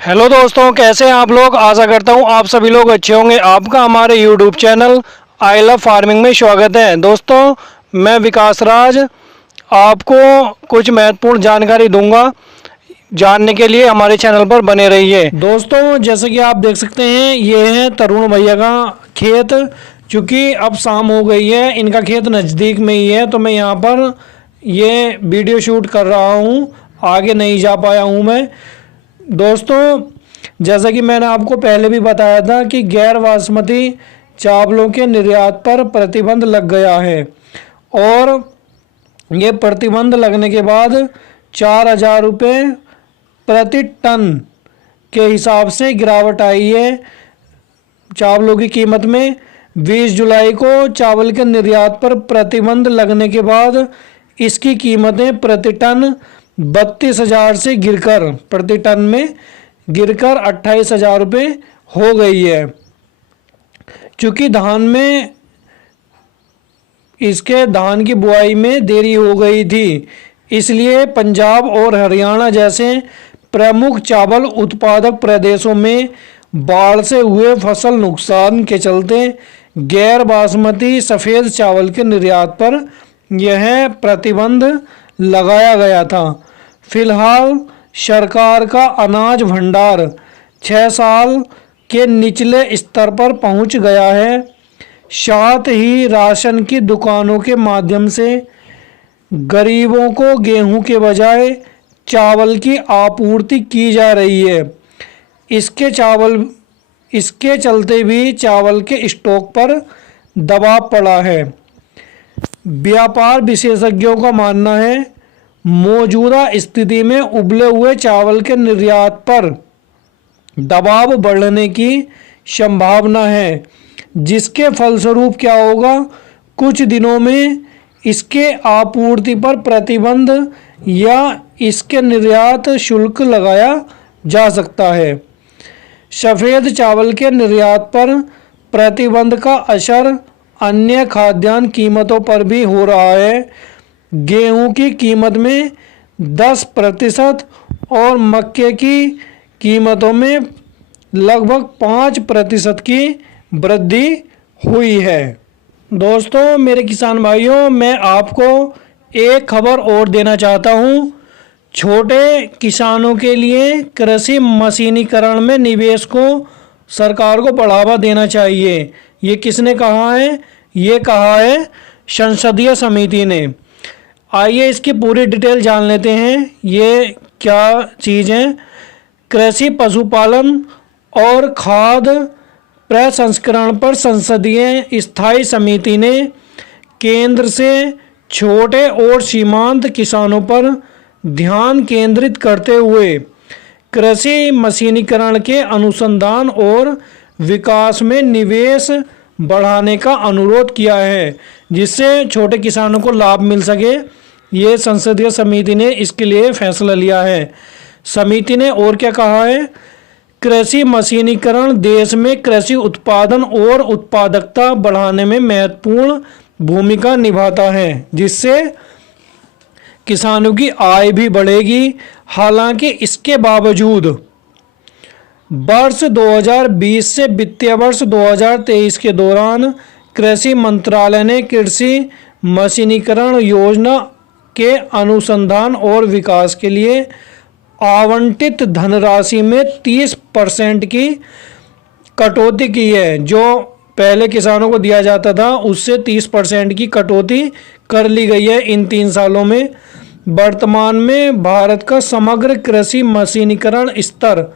Hello दोस्तों, कैसे हैं आप लोग। आशा करता हूं आप सभी लोग अच्छे होंगे। आपका हमारे YouTube channel I love farming में स्वागत है। दोस्तों, मैं विकास राज आपको कुछ महत्वपूर्ण जानकारी दूंगा। जानने के लिए हमारे चैनल पर बने रहिए। दोस्तों, जैसे कि आप देख सकते हैं, ये है तरुण भैया का खेत। चूँकि अब शाम हो गई है, इनका खेत नज़दीक में ही है, तो मैं यहाँ पर ये वीडियो शूट कर रहा हूँ। आगे नहीं जा पाया हूँ मैं। दोस्तों, जैसा कि मैंने आपको पहले भी बताया था कि गैर बासमती चावलों के निर्यात पर प्रतिबंध लग गया है और ये प्रतिबंध लगने के बाद 4,000 रुपये प्रति टन के हिसाब से गिरावट आई है चावलों की कीमत में। 20 जुलाई को चावल के निर्यात पर प्रतिबंध लगने के बाद इसकी कीमतें प्रति टन 32,000 से गिरकर प्रति टन में गिरकर 28,000 रुपये हो गई है। चूँकि धान की बुआई में देरी हो गई थी, इसलिए पंजाब और हरियाणा जैसे प्रमुख चावल उत्पादक प्रदेशों में बाढ़ से हुए फसल नुकसान के चलते गैर बासमती सफ़ेद चावल के निर्यात पर यह प्रतिबंध लगाया गया था। फिलहाल सरकार का अनाज भंडार 6 साल के निचले स्तर पर पहुंच गया है। साथ ही राशन की दुकानों के माध्यम से गरीबों को गेहूं के बजाय चावल की आपूर्ति की जा रही है। इसके चलते भी चावल के स्टॉक पर दबाव पड़ा है। व्यापार विशेषज्ञों का मानना है, मौजूदा स्थिति में उबले हुए चावल के निर्यात पर दबाव बढ़ने की संभावना है, जिसके फलस्वरूप क्या होगा, कुछ दिनों में इसके आपूर्ति पर प्रतिबंध या इसके निर्यात शुल्क लगाया जा सकता है। सफ़ेद चावल के निर्यात पर प्रतिबंध का असर अन्य खाद्यान्न कीमतों पर भी हो रहा है। गेहूं की कीमत में 10% और मक्के की कीमतों में लगभग 5% की वृद्धि हुई है। दोस्तों, मेरे किसान भाइयों, मैं आपको एक खबर और देना चाहता हूं। छोटे किसानों के लिए कृषि मशीनीकरण में निवेश को सरकार को बढ़ावा देना चाहिए। ये किसने कहा है? ये कहा है संसदीय समिति ने। आइए इसकी पूरी डिटेल जान लेते हैं, ये क्या चीज़ है। कृषि, पशुपालन और खाद्य प्रसंस्करण पर संसदीय स्थायी समिति ने केंद्र से छोटे और सीमांत किसानों पर ध्यान केंद्रित करते हुए कृषि मशीनीकरण के अनुसंधान और विकास में निवेश बढ़ाने का अनुरोध किया है, जिससे छोटे किसानों को लाभ मिल सके। ये संसदीय समिति ने इसके लिए फैसला लिया है। समिति ने और क्या कहा है? कृषि मशीनीकरण देश में कृषि उत्पादन और उत्पादकता बढ़ाने में महत्वपूर्ण भूमिका निभाता है, जिससे किसानों की आय भी बढ़ेगी। हालांकि इसके बावजूद वर्ष 2020 से वित्तीय वर्ष 2023 के दौरान कृषि मंत्रालय ने कृषि मशीनीकरण योजना के अनुसंधान और विकास के लिए आवंटित धनराशि में 30% की कटौती की है। जो पहले किसानों को दिया जाता था, उससे 30% की कटौती कर ली गई है इन 3 सालों में। वर्तमान में भारत का समग्र कृषि मशीनीकरण स्तर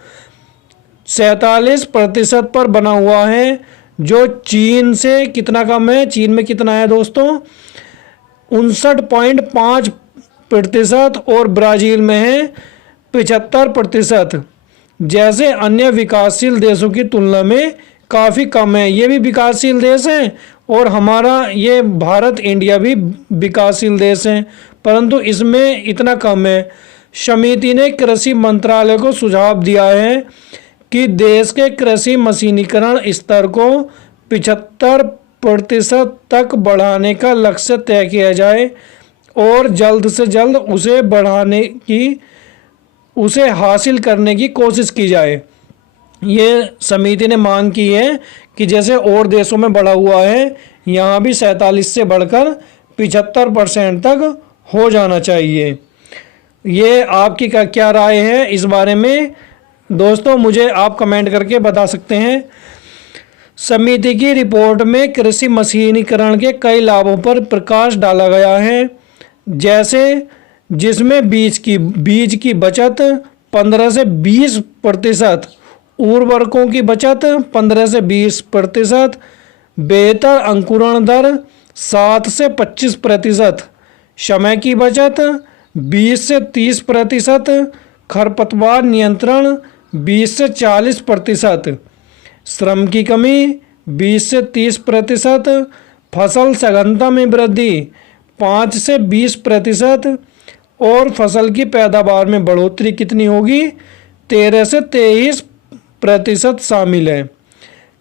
47% पर बना हुआ है, जो चीन से कितना कम है। चीन में कितना है दोस्तों? 59.5% और ब्राज़ील में है 75%। जैसे अन्य विकासशील देशों की तुलना में काफ़ी कम है। ये भी विकासशील देश हैं और हमारा ये भारत, इंडिया भी विकासशील देश हैं, परंतु इसमें इतना कम है। समिति ने कृषि मंत्रालय को सुझाव दिया है कि देश के कृषि मशीनीकरण स्तर को 75% तक बढ़ाने का लक्ष्य तय किया जाए और जल्द से जल्द उसे बढ़ाने की उसे हासिल करने की कोशिश की जाए। ये समिति ने मांग की है कि जैसे और देशों में बढ़ा हुआ है, यहाँ भी 47 से बढ़कर 75% तक हो जाना चाहिए। ये आपकी क्या राय है इस बारे में दोस्तों, मुझे आप कमेंट करके बता सकते हैं। समिति की रिपोर्ट में कृषि मशीनीकरण के कई लाभों पर प्रकाश डाला गया है, जैसे जिसमें बीज की बचत 15 से 20%, उर्वरकों की बचत 15 से 20%, बेहतर अंकुरण दर 7 से 25%, समय की बचत 20 से 30%, खरपतवार नियंत्रण 20 से 40%, श्रम की कमी 20 से 30%, फसल सघनता में वृद्धि 5 से 20%, और फसल की पैदावार में बढ़ोतरी कितनी होगी, 13 से 23% शामिल है।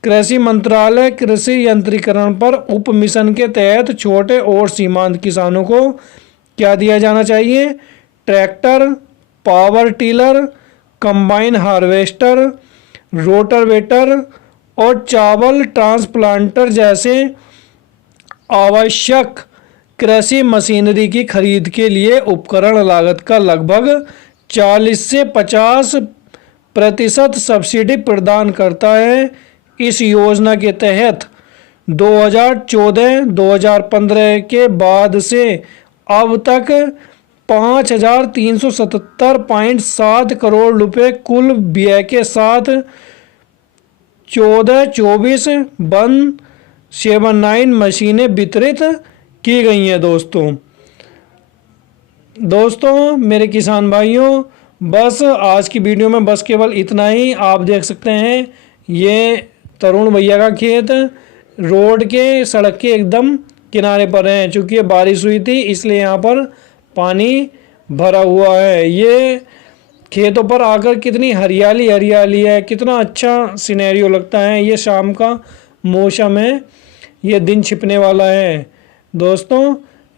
कृषि मंत्रालय कृषि यंत्रीकरण पर उप मिशन के तहत छोटे और सीमांत किसानों को क्या दिया जाना चाहिए? Tractor, power tiller, combine harvester, rotavator और चावल ट्रांसप्लांटर जैसे आवश्यक कृषि मशीनरी की खरीद के लिए उपकरण लागत का लगभग 40 से 50% सब्सिडी प्रदान करता है। इस योजना के तहत 2014-2015 के बाद से अब तक 5,377.7 करोड़ रुपए कुल व्यय के साथ 1424 179 मशीनें वितरित की गई हैं। दोस्तों मेरे किसान भाइयों, बस आज की वीडियो में बस केवल इतना ही। आप देख सकते हैं ये तरुण भैया का खेत रोड के, सड़क के एकदम किनारे पर है। चूँकि बारिश हुई थी इसलिए यहाँ पर पानी भरा हुआ है। ये खेतों पर आकर कितनी हरियाली है, कितना अच्छा सिनेरियो लगता है। ये शाम का मौसम है, ये दिन छिपने वाला है दोस्तों,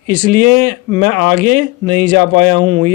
इसलिए मैं आगे नहीं जा पाया हूँ।